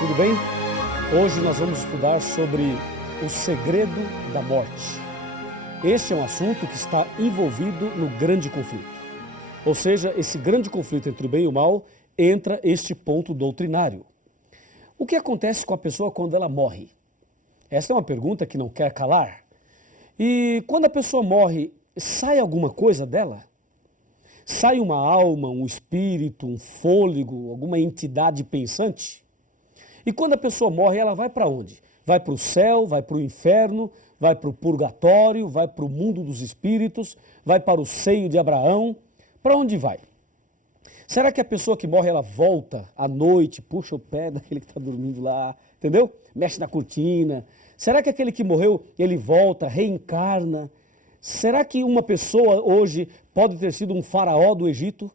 tudo bem? Hoje nós vamos estudar sobre o segredo da morte. Este é um assunto que está envolvido no grande conflito. Ou seja, esse grande conflito entre o bem e o mal entra este ponto doutrinário. O que acontece com a pessoa quando ela morre? Esta é uma pergunta que não quer calar. E quando a pessoa morre, sai alguma coisa dela? Sai uma alma, um espírito, um fôlego, alguma entidade pensante? E quando a pessoa morre, ela vai para onde? Vai para o céu, vai para o inferno, vai para o purgatório, vai para o mundo dos espíritos, vai para o seio de Abraão. Para onde vai? Será que a pessoa que morre, ela volta à noite, puxa o pé daquele que está dormindo lá, entendeu? Mexe na cortina. Será que aquele que morreu, ele volta, reencarna? Será que uma pessoa hoje pode ter sido um faraó do Egito?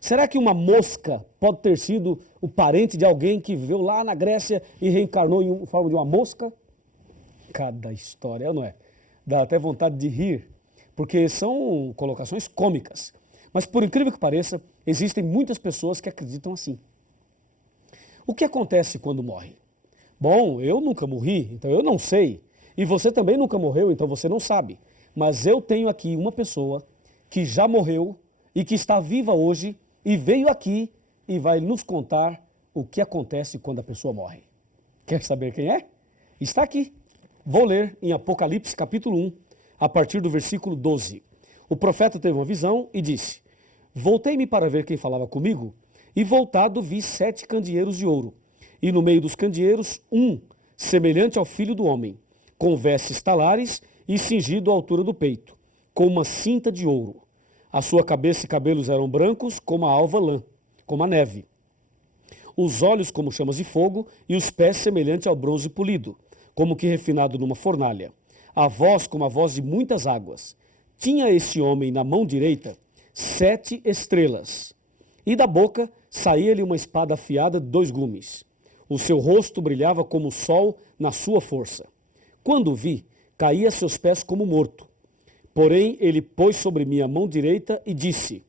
Será que uma mosca pode ter sido o parente de alguém que viveu lá na Grécia e reencarnou em forma de uma mosca? Cada história, não é? Dá até vontade de rir, porque são colocações cômicas. Mas por incrível que pareça, existem muitas pessoas que acreditam assim. O que acontece quando morre? Bom, eu nunca morri, então eu não sei. E você também nunca morreu, então você não sabe. Mas eu tenho aqui uma pessoa que já morreu e que está viva hoje e veio aqui e vai nos contar o que acontece quando a pessoa morre. Quer saber quem é? Está aqui. Vou ler em Apocalipse capítulo 1, a partir do versículo 12. O profeta teve uma visão e disse: Voltei-me para ver quem falava comigo, e voltado vi 7 candeeiros de ouro, e no meio dos candeeiros semelhante ao filho do homem, com vestes talares e cingido à altura do peito, com uma cinta de ouro. A sua cabeça e cabelos eram brancos como a alva lã, como a neve. Os olhos como chamas de fogo e os pés semelhante ao bronze polido, como que refinado numa fornalha. A voz como a voz de muitas águas. Tinha esse homem na mão direita 7 estrelas, e da boca saía-lhe uma espada afiada de 2 gumes. O seu rosto brilhava como o sol na sua força. Quando o vi, caí a seus pés como morto. Porém, ele pôs sobre mim a mão direita e disse: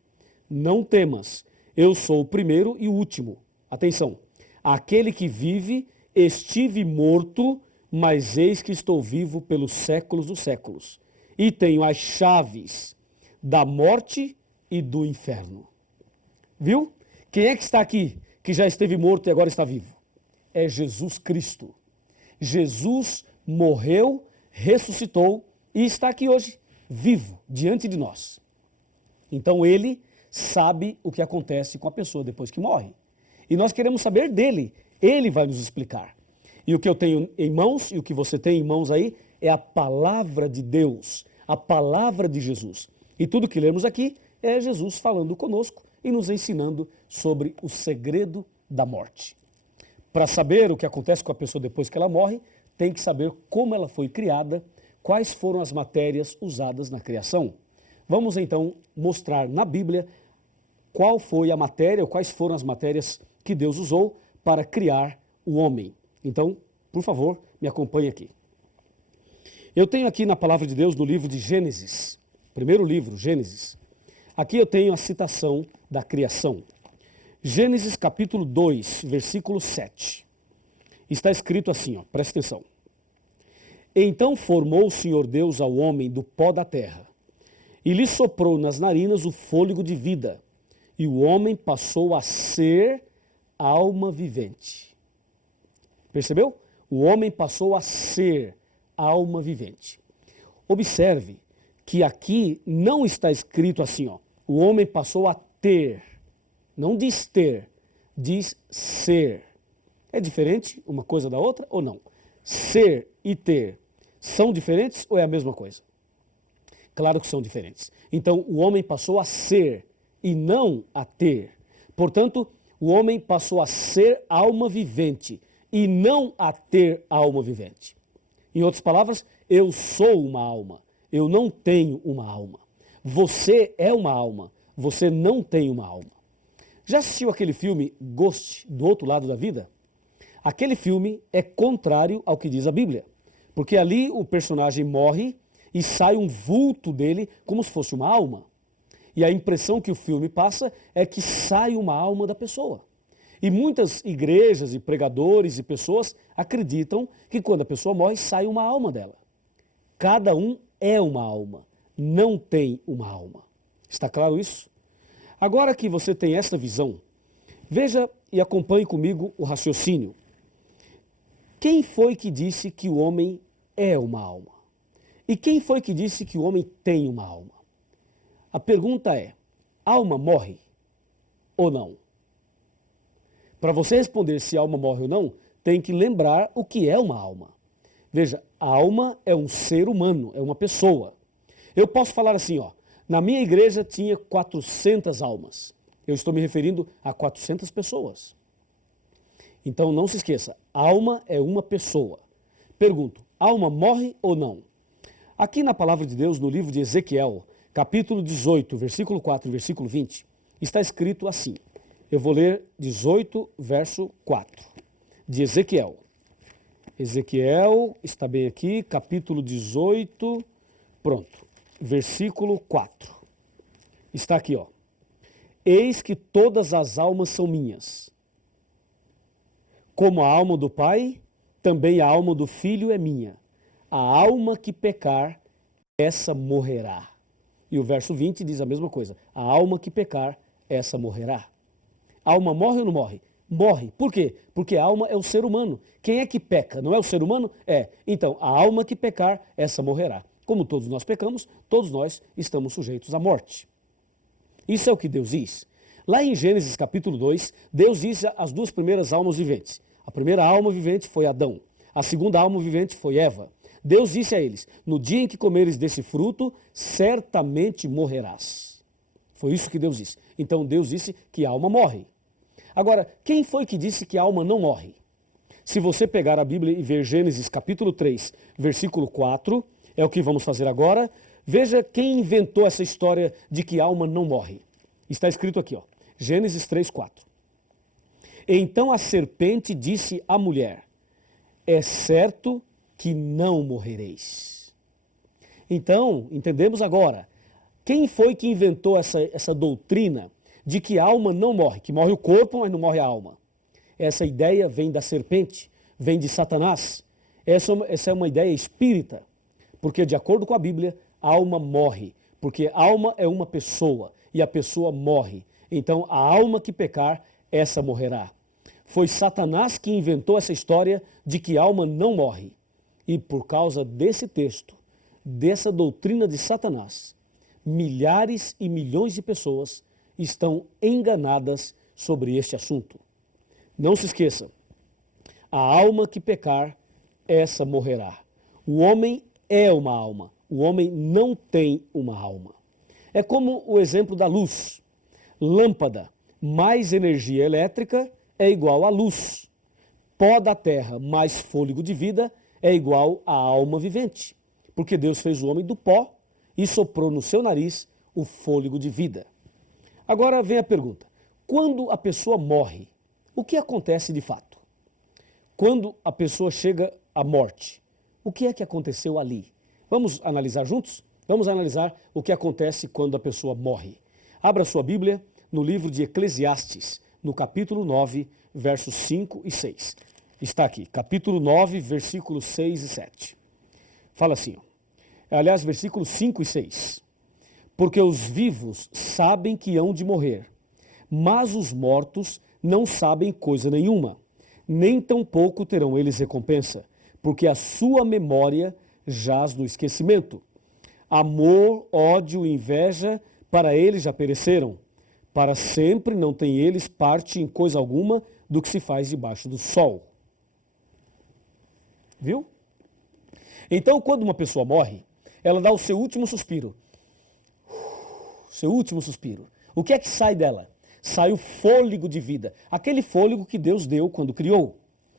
Não temas, eu sou o primeiro e o último. Atenção, aquele que vive, estive morto, mas eis que estou vivo pelos séculos dos séculos. E tenho as chaves da morte e do inferno. Viu? Quem é que está aqui, que já esteve morto e agora está vivo? É Jesus Cristo. Jesus morreu, ressuscitou e está aqui hoje, vivo, diante de nós. Então ele sabe o que acontece com a pessoa depois que morre. E nós queremos saber dele. Ele vai nos explicar. E o que eu tenho em mãos, e o que você tem em mãos aí, é a palavra de Deus, a palavra de Jesus. E tudo que lemos aqui é Jesus falando conosco e nos ensinando sobre o segredo da morte. Para saber o que acontece com a pessoa depois que ela morre, tem que saber como ela foi criada, quais foram as matérias usadas na criação. Vamos então mostrar na Bíblia qual foi a matéria, ou quais foram as matérias que Deus usou para criar o homem. Então, por favor, me acompanhe aqui. Eu tenho aqui na palavra de Deus, no livro de Gênesis, primeiro livro, Gênesis. Aqui eu tenho a citação da criação. Gênesis capítulo 2, versículo 7. Está escrito assim, presta atenção. Então formou o Senhor Deus ao homem do pó da terra, e lhe soprou nas narinas o fôlego de vida, e o homem passou a ser alma vivente. Percebeu? O homem passou a ser alma vivente. Observe que aqui não está escrito assim, o homem passou a ter. Não diz ter, diz ser. É diferente uma coisa da outra ou não? Ser e ter são diferentes ou é a mesma coisa? Claro que são diferentes. Então, o homem passou a ser e não a ter. Portanto, o homem passou a ser alma vivente e não a ter alma vivente. Em outras palavras, eu sou uma alma, eu não tenho uma alma. Você é uma alma, você não tem uma alma. Já assistiu aquele filme Ghost, do Outro Lado da Vida? Aquele filme é contrário ao que diz a Bíblia, porque ali o personagem morre e sai um vulto dele como se fosse uma alma. E a impressão que o filme passa é que sai uma alma da pessoa. E muitas igrejas e pregadores e pessoas acreditam que quando a pessoa morre, sai uma alma dela. Cada um é uma alma, não tem uma alma. Está claro isso? Agora que você tem esta visão, veja e acompanhe comigo o raciocínio. Quem foi que disse que o homem é uma alma? E quem foi que disse que o homem tem uma alma? A pergunta é, alma morre ou não? Para você responder se a alma morre ou não, tem que lembrar o que é uma alma. Veja, a alma é um ser humano, é uma pessoa. Eu posso falar assim, ó, na minha igreja tinha 400 almas. Eu estou me referindo a 400 pessoas. Então não se esqueça, alma é uma pessoa. Pergunto, alma morre ou não? Aqui na palavra de Deus, no livro de Ezequiel, capítulo 18, versículo 4 e versículo 20, está escrito assim. Eu vou ler 18, verso 4, de Ezequiel. Ezequiel, está bem aqui, capítulo 18, pronto, versículo 4. Está aqui, ó. Eis que todas as almas são minhas. Como a alma do Pai, também a alma do Filho é minha. A alma que pecar, essa morrerá. E o verso 20 diz a mesma coisa. A alma que pecar, essa morrerá. A alma morre ou não morre? Morre. Por quê? Porque a alma é o ser humano. Quem é que peca? Não é o ser humano? É. Então, a alma que pecar, essa morrerá. Como todos nós pecamos, todos nós estamos sujeitos à morte. Isso é o que Deus diz. Lá em Gênesis capítulo 2, Deus disse às duas primeiras almas viventes. A primeira alma vivente foi Adão. A segunda alma vivente foi Eva. Deus disse a eles, no dia em que comeres desse fruto, certamente morrerás. Foi isso que Deus disse. Então Deus disse que a alma morre. Agora, quem foi que disse que a alma não morre? Se você pegar a Bíblia e ver Gênesis capítulo 3, versículo 4, é o que vamos fazer agora, veja quem inventou essa história de que a alma não morre. Está escrito aqui, ó, Gênesis 3, 4. Então a serpente disse à mulher, é certo que não morrereis. Então, entendemos agora, quem foi que inventou essa doutrina de que a alma não morre, que morre o corpo, mas não morre a alma? Essa ideia vem da serpente, vem de Satanás. Essa é uma ideia espírita, porque de acordo com a Bíblia, a alma morre, porque a alma é uma pessoa e a pessoa morre. Então, a alma que pecar, essa morrerá. Foi Satanás que inventou essa história de que a alma não morre. E por causa desse texto, dessa doutrina de Satanás, milhares e milhões de pessoas estão enganadas sobre este assunto. Não se esqueça, a alma que pecar, essa morrerá. O homem é uma alma, o homem não tem uma alma. É como o exemplo da luz. Lâmpada mais energia elétrica é igual a luz. Pó da terra mais fôlego de vida é igual a alma vivente. Porque Deus fez o homem do pó e soprou no seu nariz o fôlego de vida. Agora vem a pergunta, quando a pessoa morre, o que acontece de fato? Quando a pessoa chega à morte, o que é que aconteceu ali? Vamos analisar juntos? Vamos analisar o que acontece quando a pessoa morre. Abra sua Bíblia no livro de Eclesiastes, no capítulo 9, versos 5 e 6. Está aqui, capítulo 9, versículos 6 e 7. Fala assim, ó. Aliás, versículos 5 e 6. Porque os vivos sabem que hão de morrer, mas os mortos não sabem coisa nenhuma, nem tampouco terão eles recompensa, porque a sua memória jaz no esquecimento. Amor, ódio e inveja, para eles já pereceram. Para sempre não têm eles parte em coisa alguma do que se faz debaixo do sol. Viu? Então, quando uma pessoa morre, ela dá o seu último suspiro. Seu último suspiro. O que é que sai dela? Sai o fôlego de vida. Aquele fôlego que Deus deu quando criou.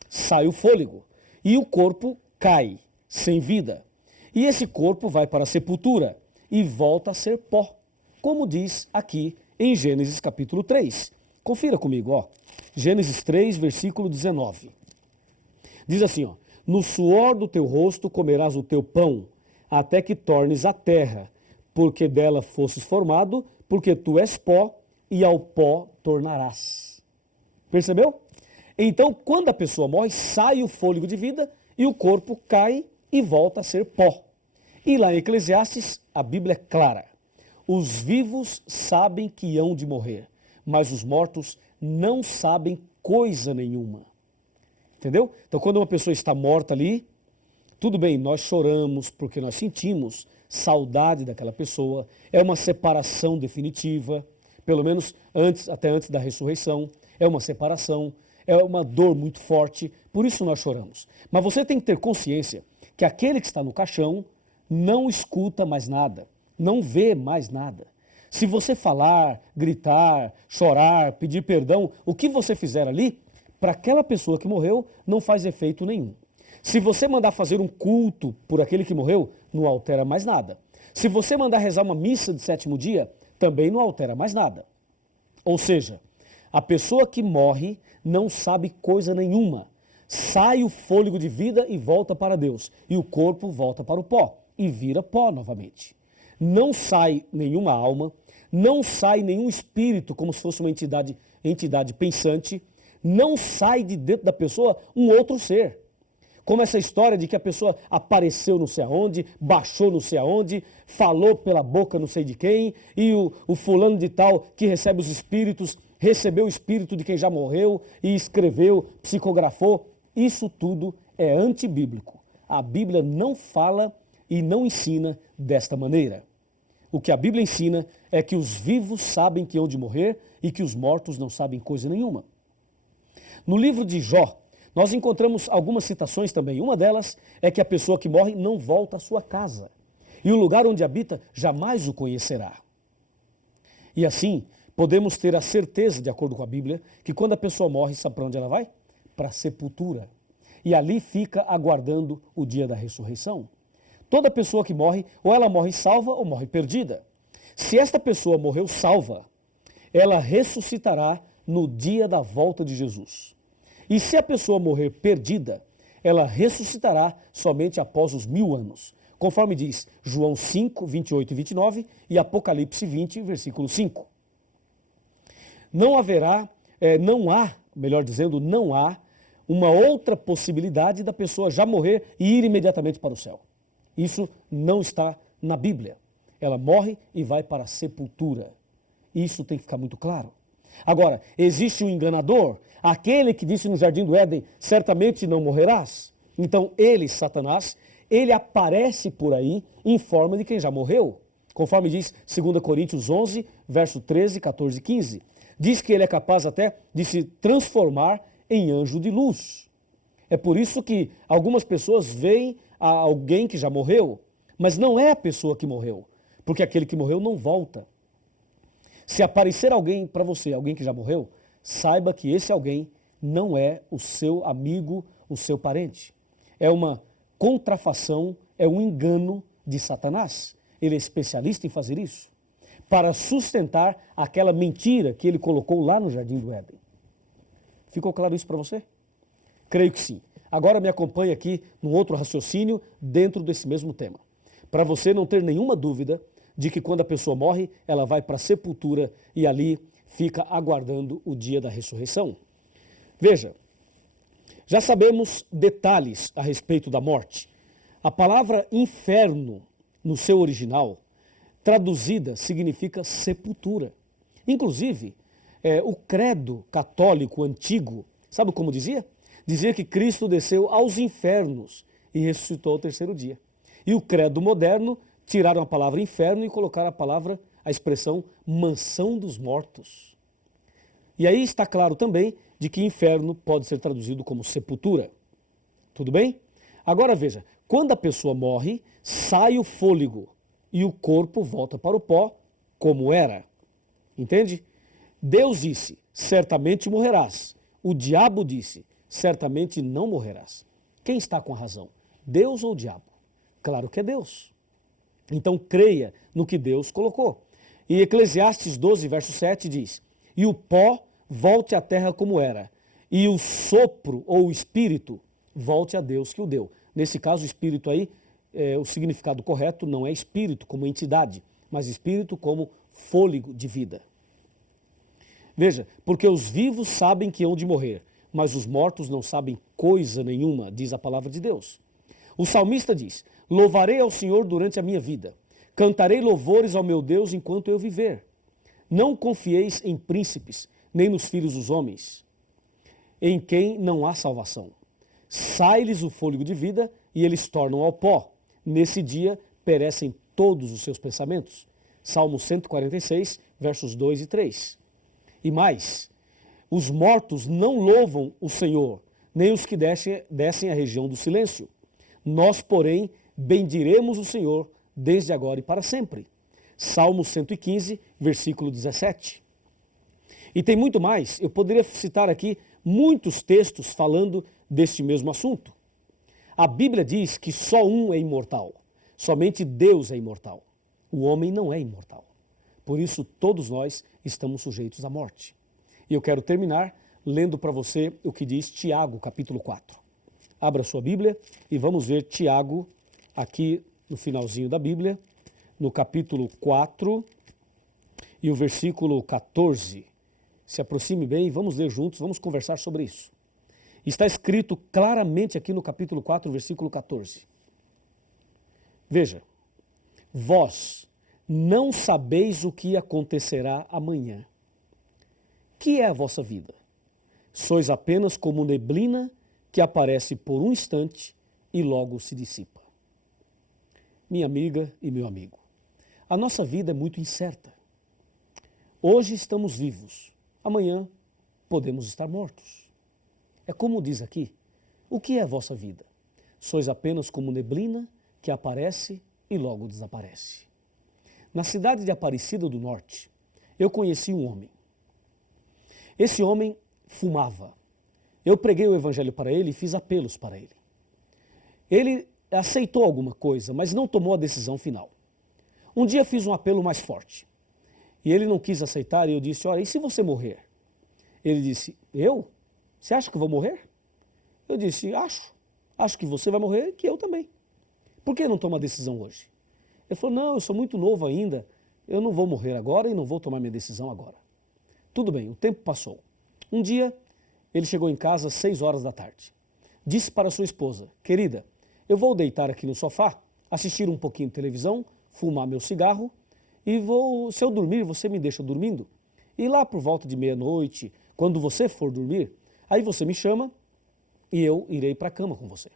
Sai o fôlego. E o corpo cai, sem vida. E esse corpo vai para a sepultura e volta a ser pó. Como diz aqui em Gênesis capítulo 3. Confira comigo, ó. Gênesis 3, versículo 19. Diz assim, ó. No suor do teu rosto comerás o teu pão, até que tornes a terra, porque dela fosses formado, porque tu és pó, e ao pó tornarás. Percebeu? Então, quando a pessoa morre, sai o fôlego de vida e o corpo cai e volta a ser pó. E lá em Eclesiastes, a Bíblia é clara. Os vivos sabem que hão de morrer, mas os mortos não sabem coisa nenhuma. Entendeu? Então, quando uma pessoa está morta ali, tudo bem, nós choramos porque nós sentimos saudade daquela pessoa, é uma separação definitiva, pelo menos até antes da ressurreição, é uma separação, é uma dor muito forte, por isso nós choramos. Mas você tem que ter consciência que aquele que está no caixão não escuta mais nada, não vê mais nada. Se você falar, gritar, chorar, pedir perdão, o que você fizer ali, para aquela pessoa que morreu, não faz efeito nenhum. Se você mandar fazer um culto por aquele que morreu, não altera mais nada. Se você mandar rezar uma missa de sétimo dia, também não altera mais nada. Ou seja, a pessoa que morre não sabe coisa nenhuma. Sai o fôlego de vida e volta para Deus. E o corpo volta para o pó e vira pó novamente. Não sai nenhuma alma, não sai nenhum espírito, como se fosse uma entidade pensante, não sai de dentro da pessoa um outro ser. Como essa história de que a pessoa apareceu não sei aonde, baixou não sei aonde, falou pela boca não sei de quem, e o fulano de tal que recebe os espíritos, recebeu o espírito de quem já morreu e escreveu, psicografou. Isso tudo é antibíblico. A Bíblia não fala e não ensina desta maneira. O que a Bíblia ensina é que os vivos sabem que hão de morrer e que os mortos não sabem coisa nenhuma. No livro de Jó, nós encontramos algumas citações também. Uma delas é que a pessoa que morre não volta à sua casa. E o lugar onde habita jamais o conhecerá. E assim, podemos ter a certeza, de acordo com a Bíblia, que quando a pessoa morre, sabe para onde ela vai? Para a sepultura. E ali fica aguardando o dia da ressurreição. Toda pessoa que morre, ou ela morre salva ou morre perdida. Se esta pessoa morreu salva, ela ressuscitará no dia da volta de Jesus. E se a pessoa morrer perdida, ela ressuscitará somente após os 1000 anos, conforme diz João 5, 28 e 29 e Apocalipse 20, versículo 5. Não há uma outra possibilidade da pessoa já morrer e ir imediatamente para o céu. Isso não está na Bíblia. Ela morre e vai para a sepultura. Isso tem que ficar muito claro. Agora, existe um enganador, aquele que disse no Jardim do Éden, certamente não morrerás. Então ele, Satanás, ele aparece por aí em forma de quem já morreu. Conforme diz 2 Coríntios 11, verso 13, 14 e 15. Diz que ele é capaz até de se transformar em anjo de luz. É por isso que algumas pessoas veem a alguém que já morreu, mas não é a pessoa que morreu, porque aquele que morreu não volta. Se aparecer alguém para você, alguém que já morreu, saiba que esse alguém não é o seu amigo, o seu parente. É uma contrafação, é um engano de Satanás. Ele é especialista em fazer isso, para sustentar aquela mentira que ele colocou lá no Jardim do Éden. Ficou claro isso para você? Creio que sim. Agora me acompanhe aqui num outro raciocínio dentro desse mesmo tema. Para você não ter nenhuma dúvida de que quando a pessoa morre, ela vai para a sepultura e ali fica aguardando o dia da ressurreição. Veja, já sabemos detalhes a respeito da morte. A palavra inferno, no seu original, traduzida, significa sepultura. Inclusive, o credo católico antigo, sabe como dizia? Dizia que Cristo desceu aos infernos e ressuscitou ao terceiro dia. E o credo moderno, tiraram a palavra inferno e colocaram a expressão mansão dos mortos. E aí está claro também de que inferno pode ser traduzido como sepultura. Tudo bem? Agora veja, quando a pessoa morre, sai o fôlego e o corpo volta para o pó como era. Entende? Deus disse, certamente morrerás. O diabo disse, certamente não morrerás. Quem está com a razão? Deus ou o diabo? Claro que é Deus. Então creia no que Deus colocou. E Eclesiastes 12, verso 7 diz, e o pó volte à terra como era, e o sopro ou o espírito volte a Deus que o deu. Nesse caso, o espírito aí, o significado correto não é espírito como entidade, mas espírito como fôlego de vida. Veja, porque os vivos sabem que hão de morrer, mas os mortos não sabem coisa nenhuma, diz a palavra de Deus. O salmista diz: louvarei ao Senhor durante a minha vida, cantarei louvores ao meu Deus enquanto eu viver. Não confieis em príncipes, nem nos filhos dos homens, em quem não há salvação. Sai-lhes o fôlego de vida e eles tornam ao pó. Nesse dia perecem todos os seus pensamentos. Salmo 146, versos 2 e 3. E mais, os mortos não louvam o Senhor, nem os que descem à região do silêncio. Nós, porém, bendiremos o Senhor desde agora e para sempre. Salmo 115, versículo 17. E tem muito mais, eu poderia citar aqui muitos textos falando deste mesmo assunto. A Bíblia diz que só um é imortal, somente Deus é imortal. O homem não é imortal. Por isso, todos nós estamos sujeitos à morte. E eu quero terminar lendo para você o que diz Tiago, capítulo 4. Abra sua Bíblia e vamos ver Tiago aqui no finalzinho da Bíblia, no capítulo 4 e o versículo 14. Se aproxime bem e vamos ler juntos, vamos conversar sobre isso. Está escrito claramente aqui no capítulo 4, versículo 14. Veja, vós não sabeis o que acontecerá amanhã. Que é a vossa vida? Sois apenas como neblina que aparece por um instante e logo se dissipa. Minha amiga e meu amigo, a nossa vida é muito incerta. Hoje estamos vivos, amanhã podemos estar mortos. É como diz aqui, o que é a vossa vida? Sois apenas como neblina que aparece e logo desaparece. Na cidade de Aparecida do Norte, eu conheci um homem. Esse homem fumava. Eu preguei o evangelho para ele e fiz apelos para ele. Ele aceitou alguma coisa, mas não tomou a decisão final. Um dia fiz um apelo mais forte. E ele não quis aceitar e eu disse, olha, e se você morrer? Ele disse, eu? Você acha que eu vou morrer? Eu disse, acho. Acho que você vai morrer e que eu também. Por que não toma a decisão hoje? Ele falou, não, eu sou muito novo ainda, eu não vou morrer agora e não vou tomar minha decisão agora. Tudo bem, o tempo passou. Um dia, ele chegou em casa às 6 horas da tarde. Disse para sua esposa, querida, eu vou deitar aqui no sofá, assistir um pouquinho de televisão, fumar meu cigarro e se eu dormir, você me deixa dormindo? E lá por volta de meia-noite, quando você for dormir, aí você me chama e eu irei para a cama com você.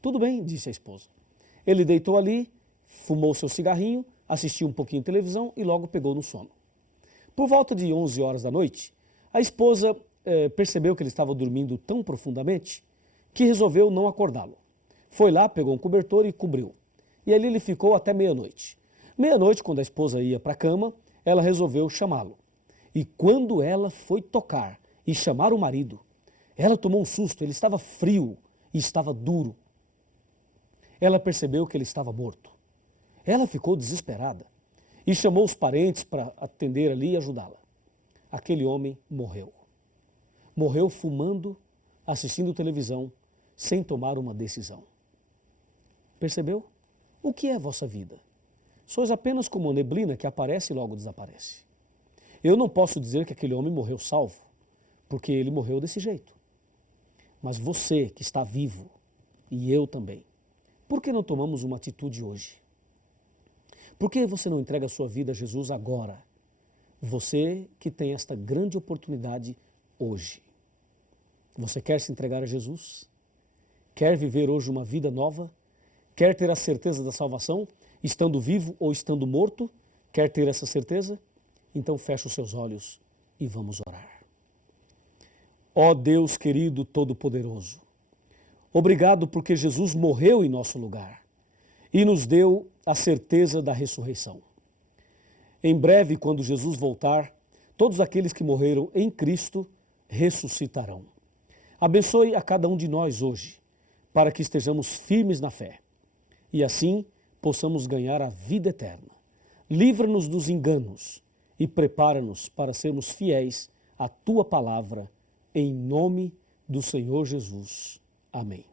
Tudo bem, disse a esposa. Ele deitou ali, fumou seu cigarrinho, assistiu um pouquinho de televisão e logo pegou no sono. Por volta de 11 horas da noite, a esposa percebeu que ele estava dormindo tão profundamente que resolveu não acordá-lo. Foi lá, pegou um cobertor e cobriu. E ali ele ficou até meia-noite. Meia-noite, quando a esposa ia para a cama, ela resolveu chamá-lo. E quando ela foi tocar e chamar o marido, ela tomou um susto, ele estava frio e estava duro. Ela percebeu que ele estava morto. Ela ficou desesperada e chamou os parentes para atender ali e ajudá-la. Aquele homem morreu. Morreu fumando, assistindo televisão, sem tomar uma decisão. Percebeu? O que é a vossa vida? Sois apenas como uma neblina que aparece e logo desaparece. Eu não posso dizer que aquele homem morreu salvo, porque ele morreu desse jeito. Mas você que está vivo, e eu também, por que não tomamos uma atitude hoje? Por que você não entrega a sua vida a Jesus agora? Você que tem esta grande oportunidade hoje. Você quer se entregar a Jesus? Quer viver hoje uma vida nova? Quer ter a certeza da salvação, estando vivo ou estando morto? Quer ter essa certeza? Então feche os seus olhos e vamos orar. Ó Deus querido Todo-Poderoso, obrigado porque Jesus morreu em nosso lugar e nos deu a certeza da ressurreição. Em breve, quando Jesus voltar, todos aqueles que morreram em Cristo ressuscitarão. Abençoe a cada um de nós hoje, para que estejamos firmes na fé e assim possamos ganhar a vida eterna. Livra-nos dos enganos e prepara-nos para sermos fiéis à Tua palavra, em nome do Senhor Jesus. Amém.